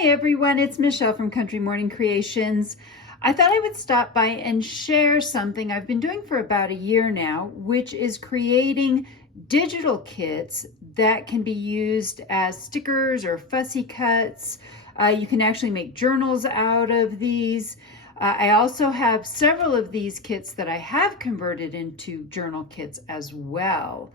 Hi everyone, it's Michelle from Country Morning Creations. I thought I would stop by and share something I've been doing for about a year now, which is creating digital kits that can be used as stickers or fussy cuts. You can actually make journals out of these. I also have several of these kits that I have converted into journal kits as well.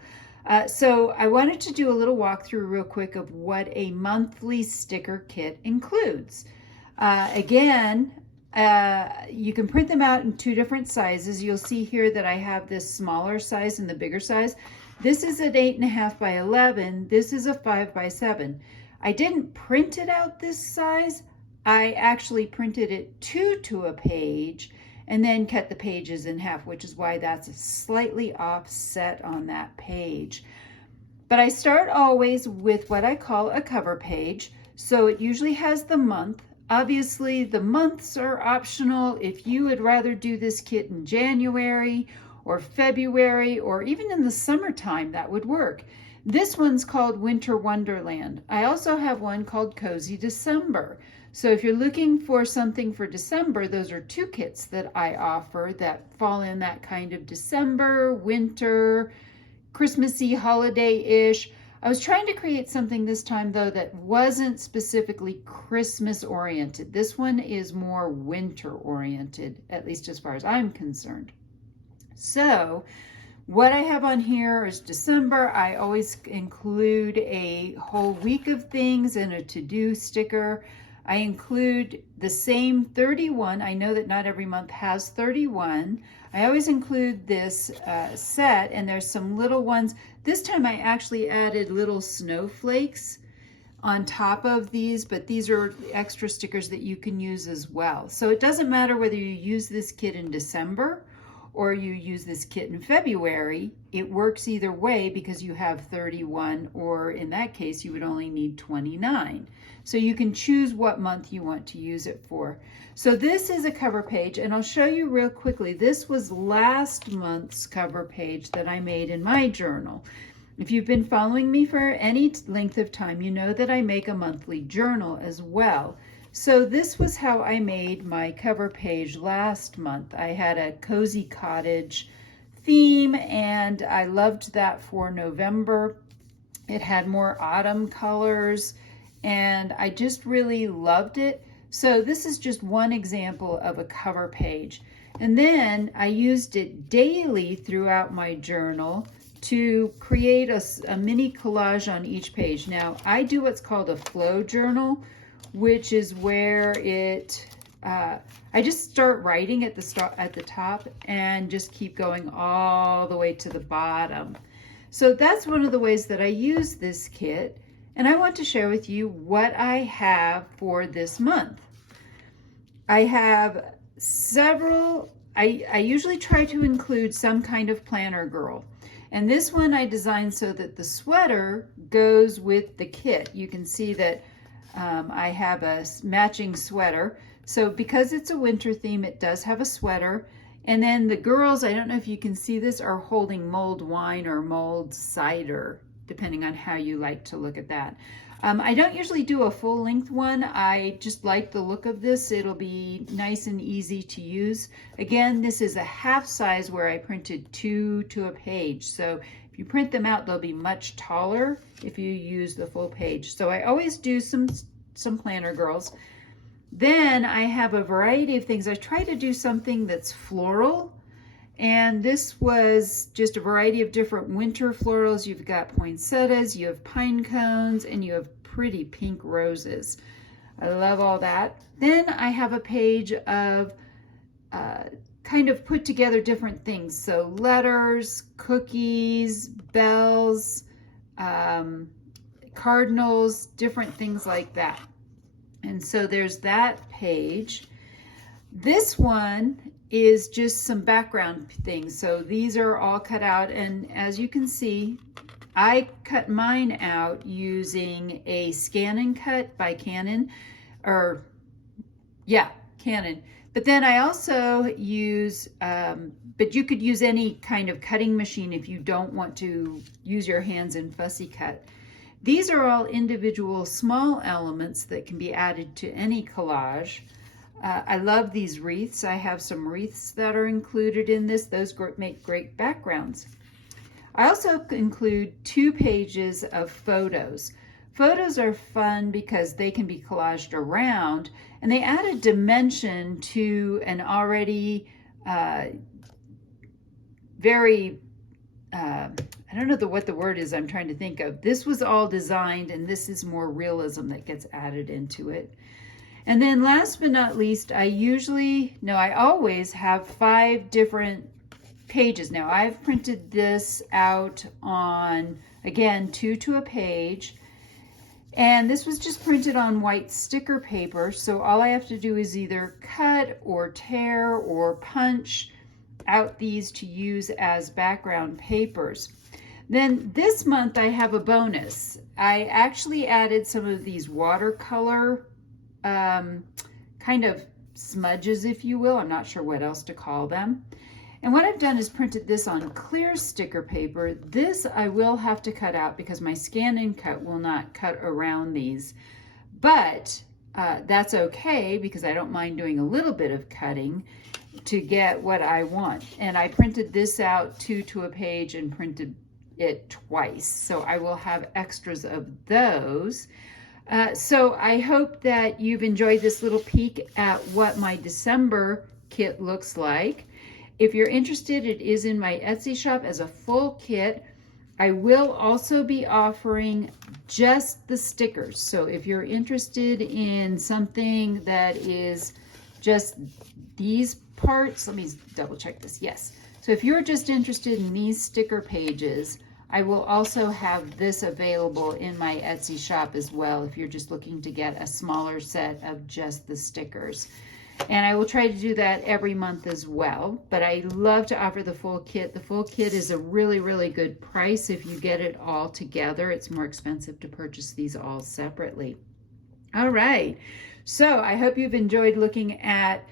So I wanted to do a little walkthrough real quick of what a monthly sticker kit includes. You can print them out in two different sizes. You'll see here that I have this smaller size and the bigger size. This is an 8.5 by 11. This is a 5 by 7. I didn't print it out this size. I actually printed it two to a page and then cut the pages in half, which is why that's slightly offset on that page. But I start always with what I call a cover page. So it usually has the month. Obviously, the months are optional. If you would rather do this kit in January or February or even in the summertime, that would work. This one's called Winter Wonderland. I also have one called Cozy December. So if you're looking for something for December, those are two kits that I offer that fall in that kind of December, winter, Christmassy, holiday-ish. I was trying to create something this time though that wasn't specifically Christmas oriented. This one is more winter oriented, at least as far as I'm concerned. So what I have on here is December. I always include a whole week of things and a to-do sticker. I include the same 31. I know that not every month has 31. I always include this set, and there's some little ones. This time I actually added little snowflakes on top of these, but these are extra stickers that you can use as well. So it doesn't matter whether you use this kit in December or you use this kit in February. It works either way because you have 31, or in that case, you would only need 29. So you can choose what month you want to use it for. So this is a cover page, and I'll show you real quickly. This was last month's cover page that I made in my journal. If you've been following me for any length of time, you know that I make a monthly journal as well. So this was how I made my cover page last month. I had a cozy cottage theme, and I loved that for November. It had more autumn colors, and I just really loved it. So this is just one example of a cover page. And then I used it daily throughout my journal to create a mini collage on each page. Now, I do what's called a flow journal, which is where I just start writing at the top and just keep going all the way to the bottom. So that's one of the ways that I use this kit, and I want to share with you what I have for this month. I have several. I usually try to include some kind of planner girl, and this one I designed so that the sweater goes with the kit. You can see that I have a matching sweater. So because it's a winter theme, it does have a sweater. And then the girls, I don't know if you can see this, are holding mulled wine or mulled cider, depending on how you like to look at that. I don't usually do a full length one. I just like the look of this. It'll be nice and easy to use. Again, this is a half size where I printed two to a page. So if you print them out, they'll be much taller if you use the full page. So I always do some planner girls. Then I have a variety of things. I try to do something that's floral, and this was just a variety of different winter florals. You've got poinsettias, you have pine cones, and you have pretty pink roses. I love all that. Then I have a page of kind of put together different things. So letters, cookies, bells, cardinals, different things like that. And so there's that page. This one is just some background things. So these are all cut out, and as you can see, I cut mine out using a Scan and Cut by Canon, Canon. But then I also use, but you could use any kind of cutting machine if you don't want to use your hands in fussy cut. These are all individual small elements that can be added to any collage. I love these wreaths. I have some wreaths that are included in this. Those make great backgrounds. I also include 2 pages of photos. Photos are fun because they can be collaged around, and they add a dimension to an already very, I don't know what the word is I'm trying to think of. This was all designed, and this is more realism that gets added into it. And then last but not least, I always have 5 different pages. Now I've printed this out on, again, 2 to a page. And this was just printed on white sticker paper. So all I have to do is either cut or tear or punch out these to use as background papers. Then this month I have a bonus. I actually added some of these watercolor kind of smudges, if you will. I'm not sure what else to call them. And what I've done is printed this on clear sticker paper. This I will have to cut out because my scan and cut will not cut around these. But that's okay because I don't mind doing a little bit of cutting to get what I want. And I printed this out 2 to a page and printed it twice. So I will have extras of those. So I hope that you've enjoyed this little peek at what my December kit looks like. If you're interested, it is in my Etsy shop as a full kit. I will also be offering just the stickers. So if you're interested in something that is just these parts, let me double check this. Yes. So if you're just interested in these sticker pages, I will also have this available in my Etsy shop as well if you're just looking to get a smaller set of just the stickers. And I will try to do that every month as well. But I love to offer the full kit. The full kit is a really, really good price if you get it all together. It's more expensive to purchase these all separately. All right. So I hope you've enjoyed looking at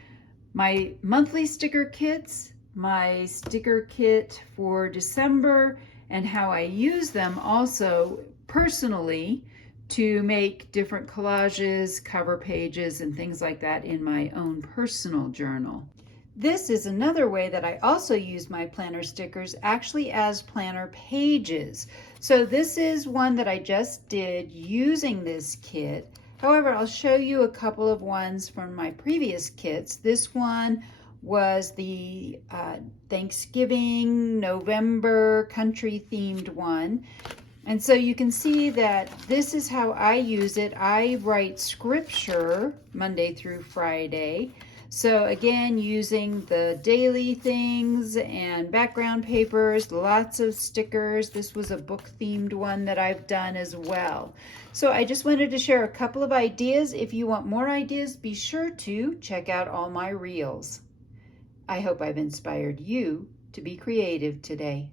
my monthly sticker kits, my sticker kit for December, and how I use them also personally to make different collages, cover pages, and things like that in my own personal journal. This is another way that I also use my planner stickers actually as planner pages. So this is one that I just did using this kit. However, I'll show you a couple of ones from my previous kits. This one was the Thanksgiving, November, country themed one. And so you can see that this is how I use it. I write scripture Monday through Friday. So again, using the daily things and background papers, lots of stickers. This was a book themed one that I've done as well. So I just wanted to share a couple of ideas. If you want more ideas, be sure to check out all my reels. I hope I've inspired you to be creative today.